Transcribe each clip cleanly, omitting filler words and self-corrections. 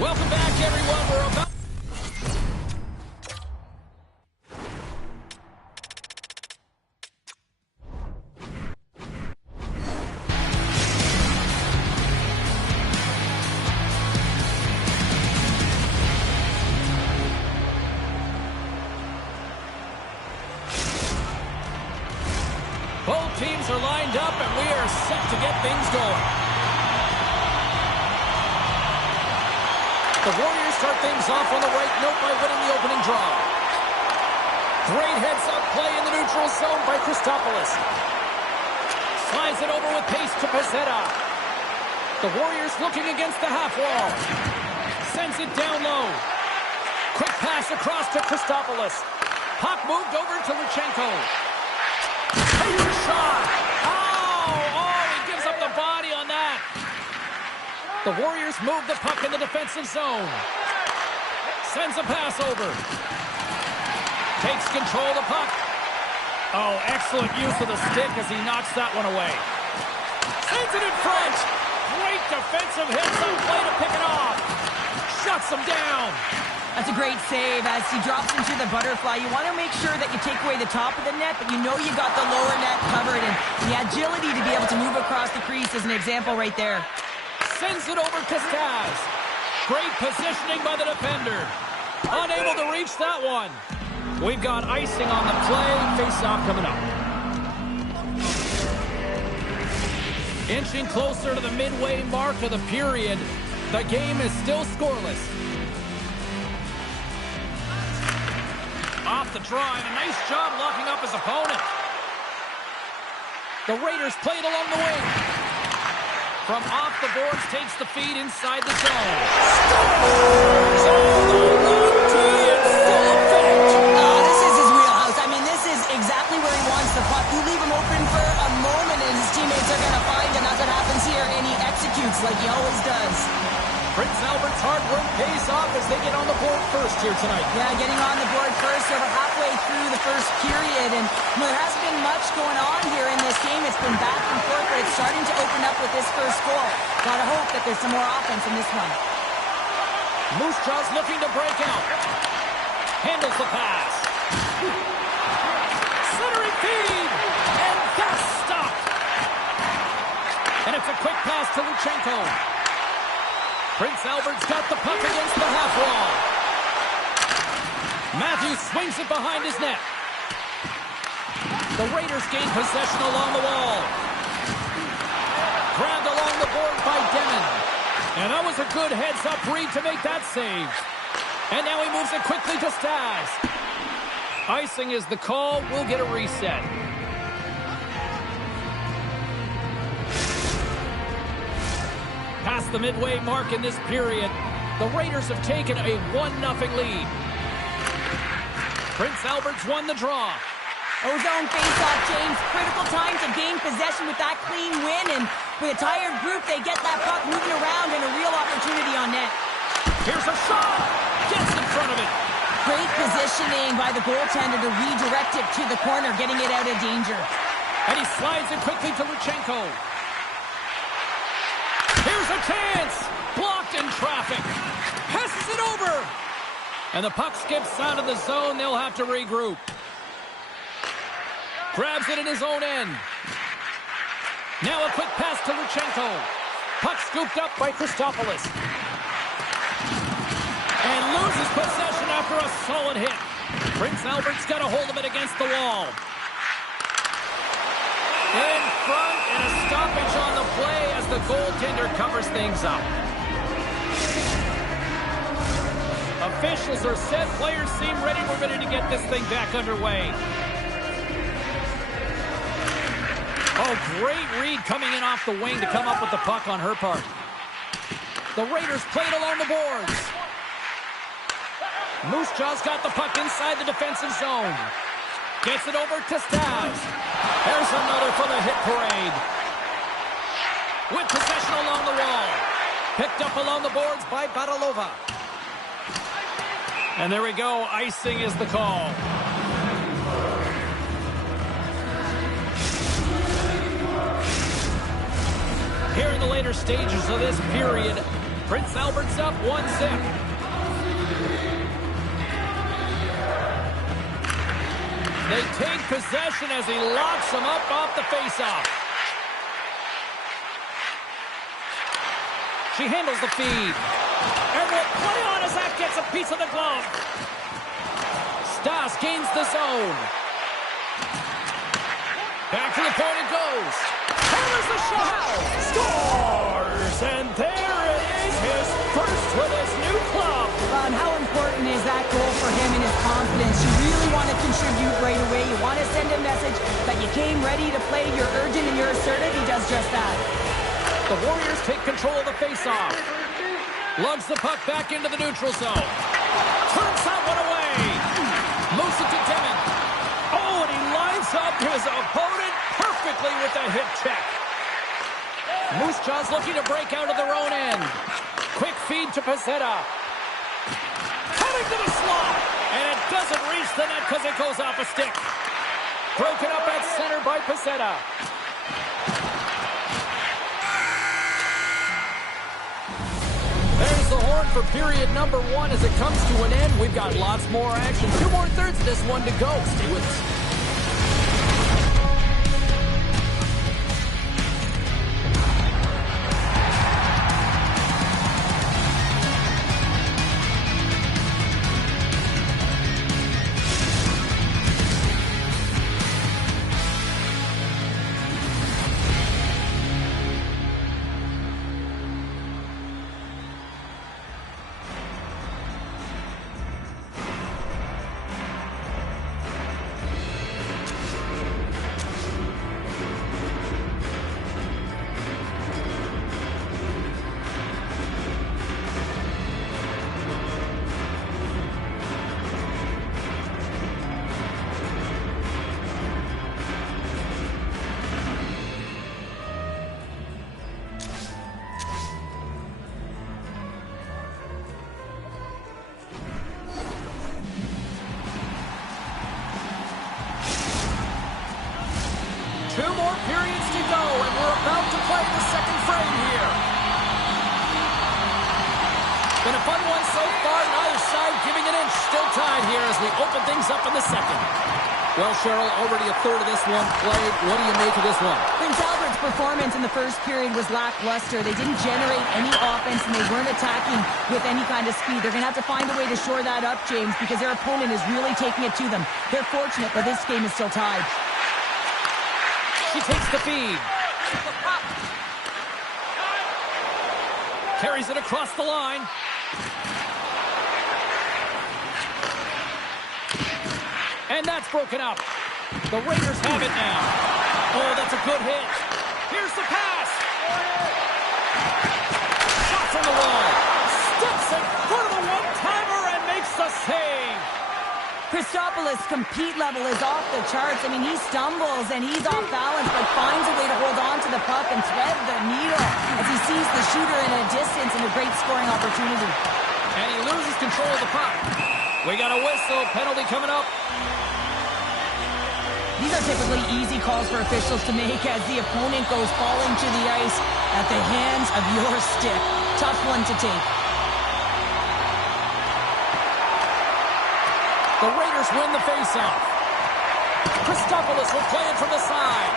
Welcome back, everyone. We're about... Both teams are lined up, and we are set to get things going. The Warriors start things off on the right note by winning the opening draw. Great heads-up play in the neutral zone by Christopoulos. Slides it over with pace to Pezzetta. The Warriors looking against the half wall. Sends it down low. Quick pass across to Christopoulos. Puck moved over to Luchenko. Takes a shot. Oh, he gives up the body on that. The Warriors move the puck in the defensive zone. Sends a pass over. Takes control of the puck. Oh, excellent use of the stick as he knocks that one away. Sends it in front. Great defensive hits on play to pick it off. Shuts him down. That's a great save as he drops into the butterfly. You want to make sure that you take away the top of the net, but you know you got the lower net covered, and the agility to be able to move across the crease is an example right there. Sends it over to Staz. Great positioning by the defender. Unable to reach that one. We've got icing on the play. Face-off coming up. Inching closer to the midway mark of the period. The game is still scoreless. Off the drive. A nice job locking up his opponent. The Raiders play it along the wing. From off the boards, takes the feed inside the zone. This is his wheelhouse. I mean, this is exactly where he wants the puck. You leave him open for a moment, and his teammates are going to find him. That's what happens here, and he executes like he always does. Prince Albert's hard work pays off as they get on the board first here tonight. Yeah, getting on the board first over halfway through the first period, and there hasn't been much going on here in this game. starting to open up with this first goal. Gotta hope that there's some more offense in this one. MooseJaw's looking to break out. Handles the pass. Centering feed. And that's stopped. And it's a quick pass to Luchenko. Prince Albert's got the puck against the half wall. Matthews swings it behind his net. The Raiders gain possession along the wall. Grabbed along the board by Demon. And that was a good heads-up read to make that save. And now he moves it quickly to Stas. Icing is the call. We'll get a reset. Past the midway mark in this period, the Raiders have taken a 1-0 lead. Prince Albert's won the draw. Ozone face-off, James. Critical time to gain possession with that clean win, and with a tired group, they get that puck moving around and a real opportunity on net. Here's a shot! Gets in front of it. Great positioning by the goaltender to redirect it to the corner, getting it out of danger. And he slides it quickly to Luchenko. Here's a chance! Blocked in traffic. Passes it over! And the puck skips out of the zone. They'll have to regroup. Grabs it in his own end. Now a quick pass to Luchenko. Puck scooped up by Christopoulos. And loses possession after a solid hit. Prince Albert's got a hold of it against the wall. In front, and a stoppage on the play as the goaltender covers things up. Officials are set. Players seem ready. We're ready to get this thing back underway. Oh, great read coming in off the wing to come up with the puck on her part. The Raiders played along the boards. MooseJaw's got the puck inside the defensive zone. Gets it over to Stas. There's another for the hit parade. With possession along the wall. Picked up along the boards by Badalova. And there we go. Icing is the call. Here in the later stages of this period, Prince Albert's up 1-0. They take possession as he locks him up off the faceoff. She handles the feed. And will play on as that gets a piece of the glove. Stas gains the zone. Back to the point it goes. Hammers the shot. Scores! And there it is, his first with his new club. And how important is that goal for him and his confidence? You really want to contribute right away. You want to send a message that you came ready to play. You're urgent and you're assertive. He does just that. The Warriors take control of the faceoff. Lugs the puck back into the neutral zone. Turns that one away. Moves it to Demon. Oh, and he lines up his opponent perfectly with a hip check. MooseJaw's looking to break out of their own end. Quick feed to Pezzetta. Coming to the slot. And it doesn't reach the net because it goes off a stick. Broken up at center by Pezzetta. There's the horn for period number 1 as it comes to an end. We've got lots more action. 2 more thirds of this one to go. Stay with us. 2 more periods to go, and we're about to play the second frame here. Been a fun one so far, neither side giving an inch. Still tied here as we open things up in the second. Well, Cheryl, already a third of this one played. What do you make of this one? Prince Albert's performance in the first period was lackluster. They didn't generate any offense, and they weren't attacking with any kind of speed. They're going to have to find a way to shore that up, James, because their opponent is really taking it to them. They're fortunate that this game is still tied. She takes the feed. Carries it across the line. And that's broken up. The Raiders have it now. Oh, that's a good hit. Here's the pass. Shot from the wall. Steps in front of the one-timer and makes the save. Christopoulos' compete level is off the charts. I mean, he stumbles and he's off balance, but finds a way to hold on to the puck and thread the needle as he sees the shooter in a distance and a great scoring opportunity. And he loses control of the puck. We got a whistle. Penalty coming up. These are typically easy calls for officials to make as the opponent goes falling to the ice at the hands of your stick. Tough one to take. The Raiders win the faceoff. Christopoulos will play it from the side.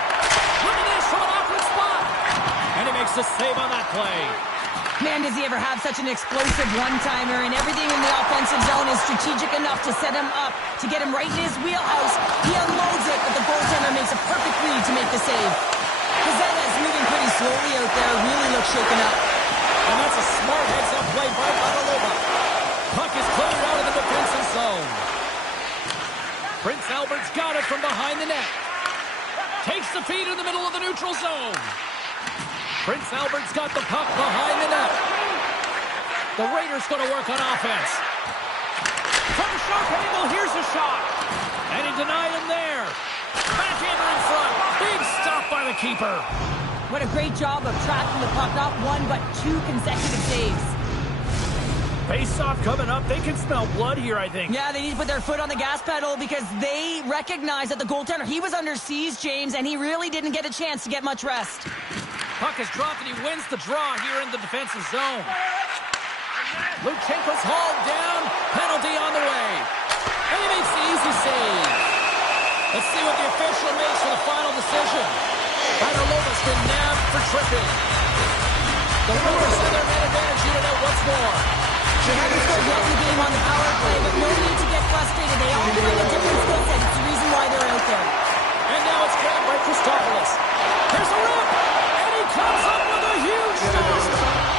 Winning this from an awkward spot. And he makes the save on that play. Man, does he ever have such an explosive one-timer, and everything in the offensive zone is strategic enough to set him up, to get him right in his wheelhouse. He unloads it, but the goaltender makes a perfect read to make the save. Kazetta's moving pretty slowly out there, really looks shaken up. And that's a smart heads-up play by Badalova. Puck is cleared out of the defensive zone. Prince Albert's got it from behind the net. Takes the feed in the middle of the neutral zone. Prince Albert's got the puck behind the net. The Raiders going to work on offense. From a sharp angle, here's a shot. And he denied him there. Backhander in front. Big stop by the keeper. What a great job of tracking the puck. Not one, but 2 consecutive saves. Face-off coming up. They can smell blood here, I think. Yeah, they need to put their foot on the gas pedal because they recognize that the goaltender, he was under siege, James, and he really didn't get a chance to get much rest. Puck is dropped and he wins the draw here in the defensive zone. Luchenko's hauled down. Penalty on the way. And he makes the easy save. Let's see what the official makes for the final decision. Badalova's been nabbed for tripping. The Raiders have their man advantage unit out once more. They haven't scored yet in the game on the power play, but no need to get frustrated. They all bring a different skill set. It's the reason why they're out there. And now it's grabbed by Christopoulos. Here's a rip. And he comes up with a huge stop.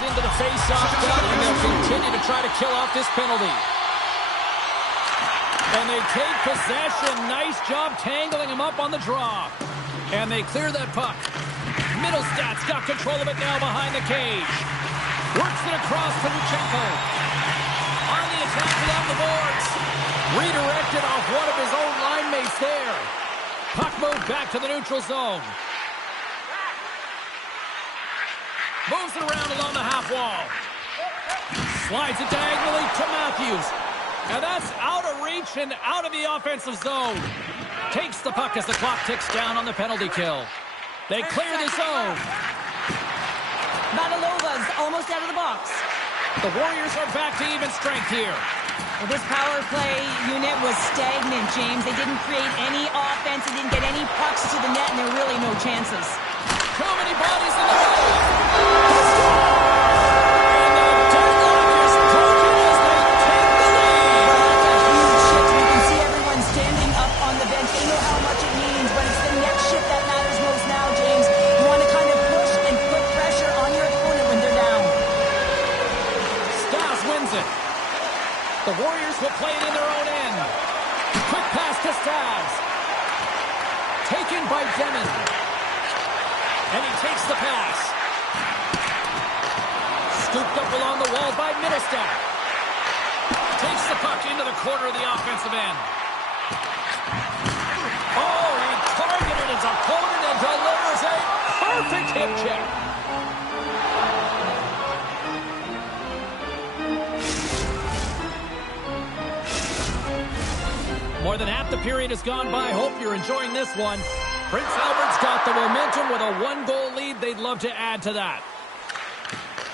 Into the face-off dot, and they'll continue to try to kill off this penalty. And they take possession. Nice job tangling him up on the draw. And they clear that puck. Middlestad's got control of it now behind the cage. Works it across to Luchenko. On the attack along the boards. Redirected off one of his own line mates there. Puck moved back to the neutral zone. Moves it around along the half wall. Slides it diagonally to Matthews. And that's out of reach and out of the offensive zone. Takes the puck as the clock ticks down on the penalty kill. They clear the zone. Badalova's almost out of the box. The Warriors are back to even strength here. Well, this power play unit was stagnant, James. They didn't create any offense. They didn't get any pucks to the net, and there were really no chances. So many bodies in the way. And the deadlock is broken as they take the lead. Well, that's a huge shift. We can see everyone standing up on the bench. They know how much it means, but it's the next shift that matters most now, James. You want to kind of push and put pressure on your opponent when they're down. Stas wins it. The Warriors will play it in their own end. Quick pass to Stabs. Taken by Demon. And he takes the pass. Scooped up along the wall by Middlestat. Takes the puck into the corner of the offensive end. Oh, he targeted his opponent and delivers a perfect hip check. More than half the period has gone by. Hope you're enjoying this one. Prince Albert's got the momentum with a one-goal lead. They'd love to add to that.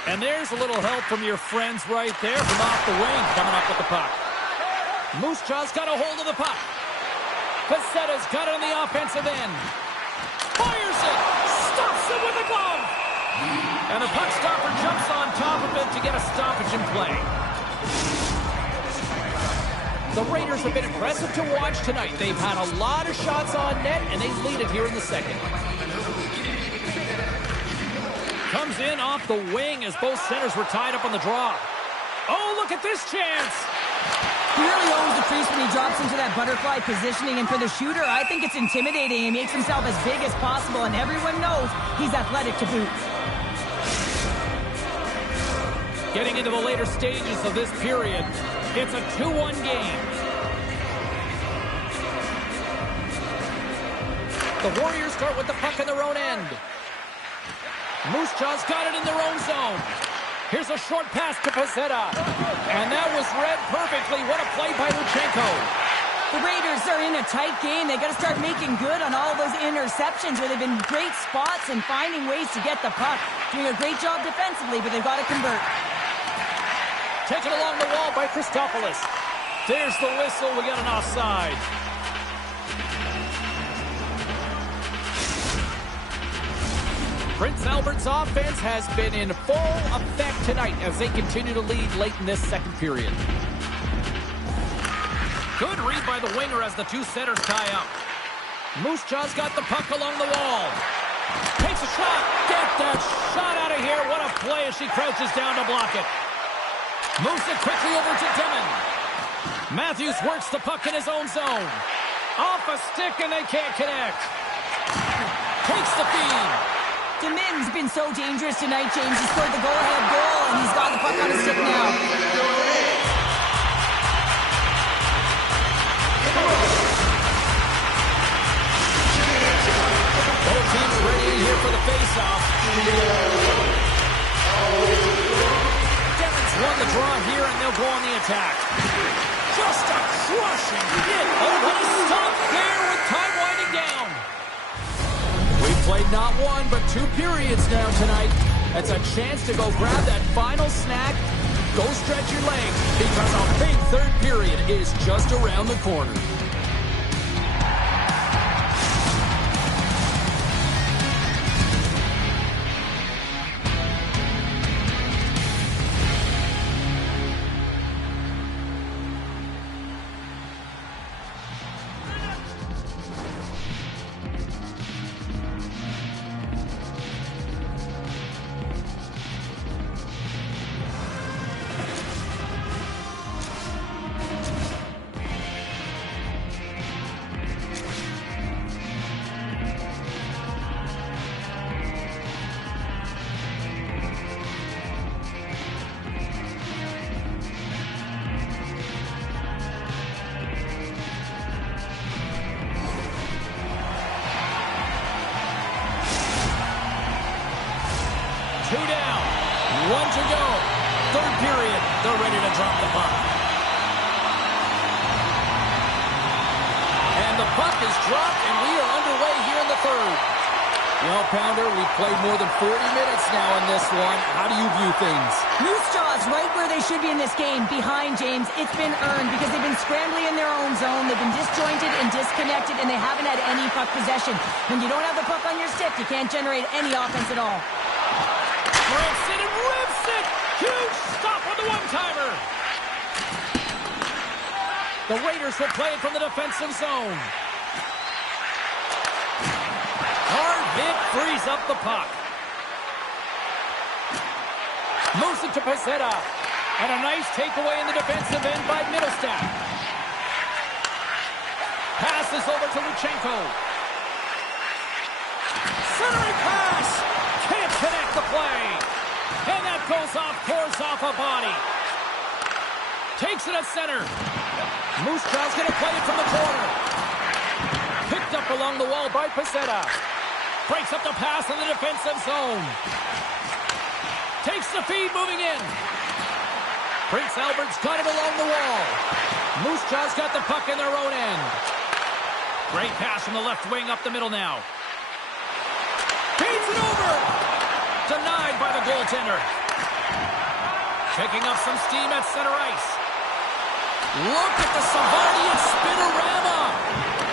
And there's a little help from your friends right there from off the wing coming up with the puck. MooseJaw's got a hold of the puck. Pacetta's got it on the offensive end. Fires it! Stops it with a glove! And the puck stopper jumps on top of it to get a stoppage in play. The Raiders have been impressive to watch tonight. They've had a lot of shots on net, and they lead it here in the second. Comes in off the wing as both centers were tied up on the draw. Oh, look at this chance! He really owns the crease when he drops into that butterfly positioning, and for the shooter, I think it's intimidating. He makes himself as big as possible, and everyone knows he's athletic to boot. Getting into the later stages of this period, it's a 2-1 game. The Warriors start with the puck in their own end. MooseJaw's got it in their own zone. Here's a short pass to Pacetta. And that was read perfectly. What a play by Luchenko. The Raiders are in a tight game. They got to start making good on all those interceptions where they've been great spots and finding ways to get the puck. Doing a great job defensively, but they've got to convert. Taken along the wall by Christopoulos. There's the whistle. We got an offside. Prince Albert's offense has been in full effect tonight as they continue to lead late in this second period. Good read by the winger as the two centers tie up. MooseJaw's got the puck along the wall. Takes a shot. Get that shot out of here. What a play as she crouches down to block it. Moves it quickly over to Demon. Matthews works the puck in his own zone. Off a stick and they can't connect. Takes the feed. Demin's been so dangerous tonight, James. He scored the go-ahead goal, and he's got the puck on his stick now. Both teams ready here for the face-off. Demon's won the draw here, and they'll go on the attack. Just a crushing hit. Oh, what a stop there with time winding down. We've played not one, but two periods now tonight. That's a chance to go grab that final snack. Go stretch your legs, because a big third period is just around the corner. Two down, one to go. Third period, they're ready to drop the puck. And the puck is dropped, and we are underway here in the third. Well, Pounder, we've played more than 40 minutes now in this one. How do you view things? MooseJaw's right where they should be in this game, behind James. It's been earned because they've been scrambling in their own zone. They've been disjointed and disconnected, and they haven't had any puck possession. When you don't have the puck on your stick, you can't generate any offense at all. Rips it and rips it! Huge stop on the one-timer! The Raiders will play it from the defensive zone. Hard hit frees up the puck. Moves it to Pacetta. And a nice takeaway in the defensive end by Middlestadt. Passes over to Luchenko. Centering pass. Can't connect the play. And that goes off course off a body. Takes it at center. MooseJaw's going to play it from the corner. Picked up along the wall by Pacetta. Breaks up the pass in the defensive zone. Takes the feed moving in. Prince Albert's got it along the wall. MooseJaw's got the puck in their own end. Great pass from the left wing up the middle now. Feeds it over. Denied by the goaltender. Picking up some steam at center ice. Look at the Savardian spinorama.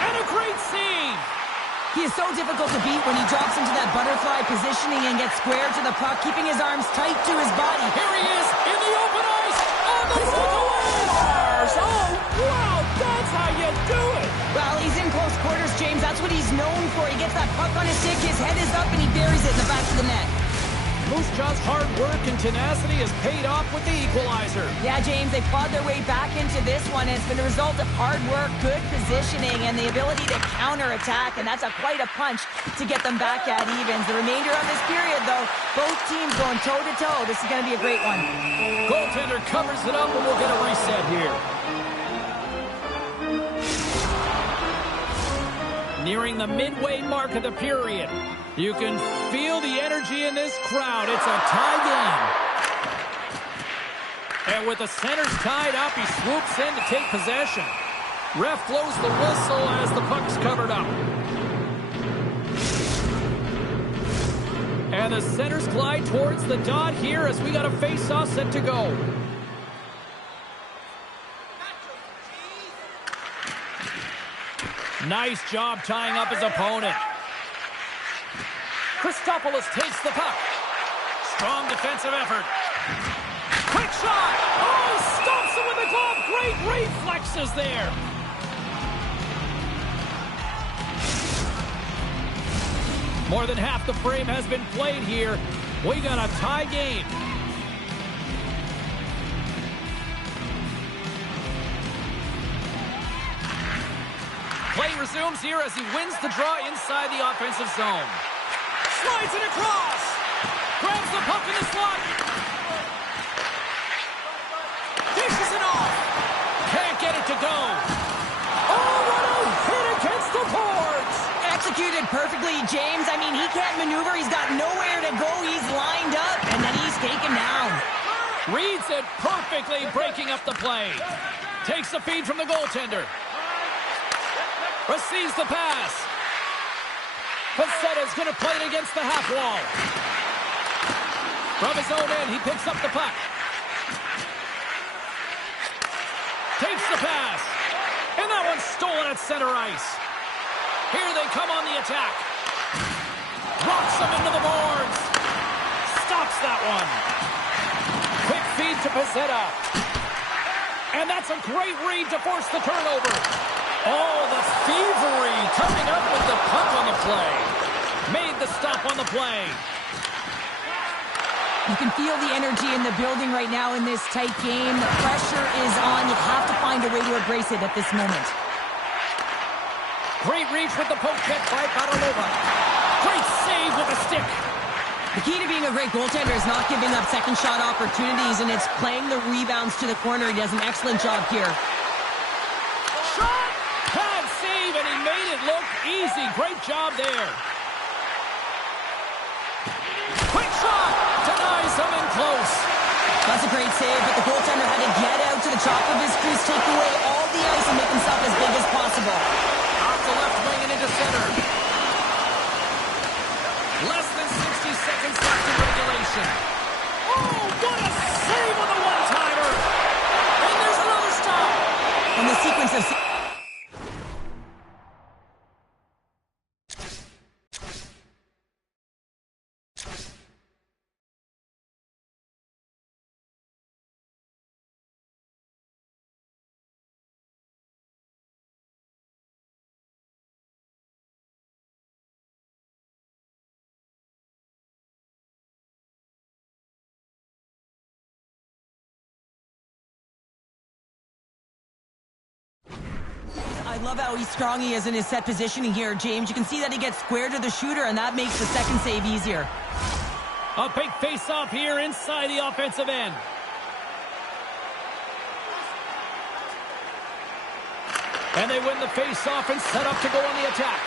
And a great save. He is so difficult to beat when he drops into that butterfly positioning and gets square to the puck, keeping his arms tight to his body. Here he is in the open ice. On the bars. Oh, wow, that's how you do it. Well, he's in close quarters, James. That's what he's known for. He gets that puck on his stick, his head is up, and he buries it in the back of the net. MooseJaw's hard work and tenacity has paid off with the equalizer. Yeah, James, they clawed their way back into this one. It's been a result of hard work, good positioning, and the ability to counterattack, and that's quite a punch to get them back at evens. The remainder of this period, though, both teams going toe-to-toe. This is going to be a great one. Goaltender covers it up, and we'll get a reset here. Nearing the midway mark of the period. You can feel the energy in this crowd. It's a tie game. And with the centers tied up, he swoops in to take possession. Ref blows the whistle as the puck's covered up. And the centers glide towards the dot here as we got a face-off set to go. Nice job tying up his opponent. Christopoulos takes the puck. Strong defensive effort. Quick shot. Oh, stops him with the glove. Great reflexes there. More than half the frame has been played here. We got a tie game. Play resumes here as he wins the draw inside the offensive zone. Slides it across. Grabs the puck in the slot. Dishes it off. Can't get it to go. Oh, what a hit against the boards. Executed perfectly, James. I mean, he can't maneuver. He's got nowhere to go. He's lined up, and then he's taken down. Reads it perfectly, breaking up the play. Takes the feed from the goaltender. Receives the pass. Pacetta's going to play it against the half wall. From his own end, he picks up the puck. Takes the pass. And that one's stolen at center ice. Here they come on the attack. Rocks him into the boards. Stops that one. Quick feed to Pacetta. And that's a great read to force the turnover. Oh, the thievery coming up with the puck on the play. Made the stop on the play. You can feel the energy in the building right now in this tight game. The pressure is on. You have to find a way to embrace it at this moment. Great reach with the poke check by Badalova. Great save with the stick. The key to being a great goaltender is not giving up second shot opportunities, and it's playing the rebounds to the corner. He does an excellent job here. Shot! Pad save, and he made it look easy. Great job there. Quick shot! Denies him in close. That's a great save, but the goaltender had to get out to the top of his crease, take away all the ice, and make himself as big as possible. Off the left wing and into center. Less than 60 seconds left in regulation. Oh, what a save on the one-timer! And there's another stop! And the sequence of... I love how strong he is in his set positioning here, James. You can see that he gets square to the shooter, and that makes the second save easier. A big face-off here inside the offensive end. And they win the face-off and set up to go on the attack.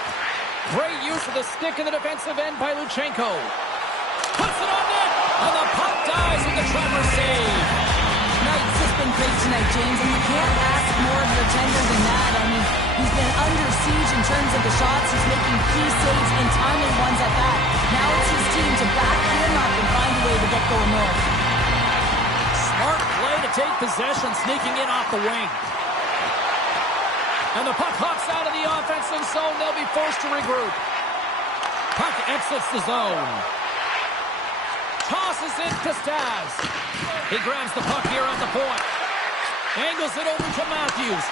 Great use of the stick in the defensive end by Luchenko. Puts it on net, and the puck dies with the trapper save. Knight's just been great tonight, James, and you can't ask more of your tender than that. I mean, he's been under siege in terms of the shots. He's making key saves and timely ones at that. Now it's his team to back him up and find a way to get going north. Smart play to take possession, sneaking in off the wing. And the puck hops out of the offensive zone. They'll be forced to regroup. Puck exits the zone. Tosses it to Stas. He grabs the puck here at the point. Angles it over to Matthews.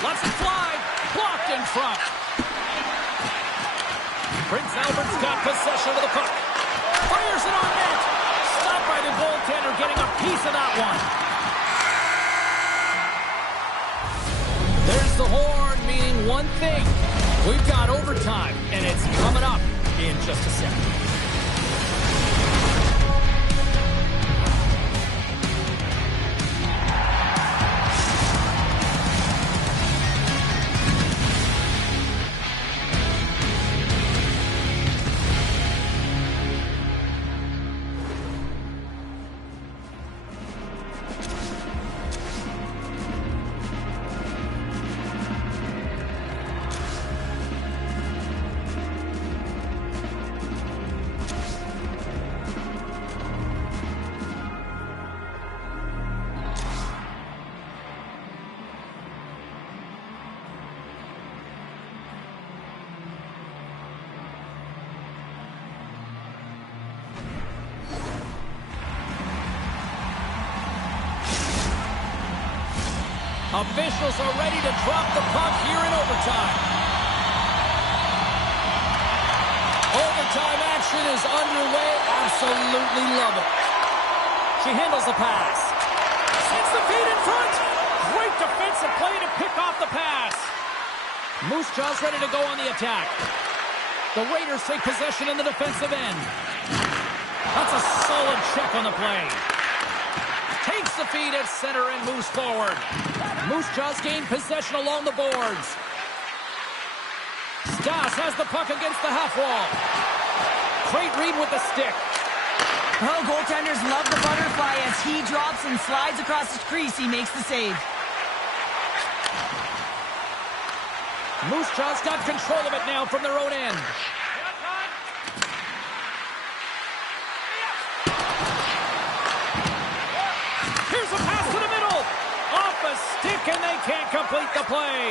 Lets it fly. Blocked in front. Prince Albert's got possession of the puck. Fires it on net. Stopped by the goaltender, getting a piece of that one. There's the horn, meaning one thing. We've got overtime, and it's coming up in just a second. Officials are ready to drop the puck here in overtime. Overtime action is underway. Absolutely love it. She handles the pass. Sends the feed in front. Great defensive play to pick off the pass. MooseJaw's ready to go on the attack. The Raiders take possession in the defensive end. That's a solid check on the play. Takes the feed at center and moves forward. MooseJaw's gained possession along the boards. Stas has the puck against the half wall. Great read with the stick. Oh, goaltenders love the butterfly as he drops and slides across the crease. He makes the save. MooseJaw's got control of it now from their own end. Here's a pass to the middle. Off a stick, and they can't complete the play.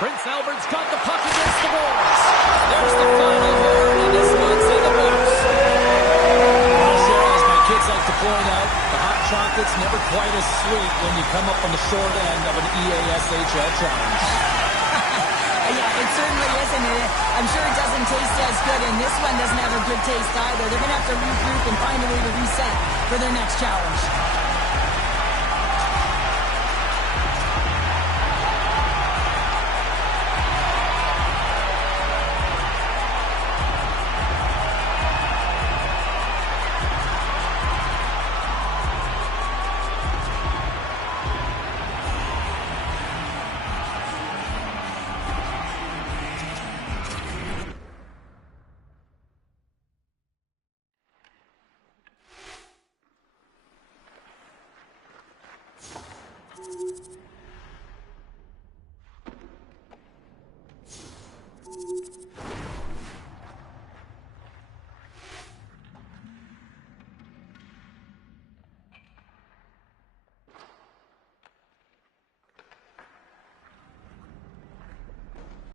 Prince Albert's got the puck against the boards. There's the final horn, and this one's in the books. Well, Cheryl, as my kids like to point out, the hot chocolate's never quite as sweet when you come up on the short end of an EASHL challenge. Yeah, it certainly isn't. I'm sure it doesn't taste as good, and this one doesn't have a good taste either. They're going to have to regroup and find a way to reset for their next challenge.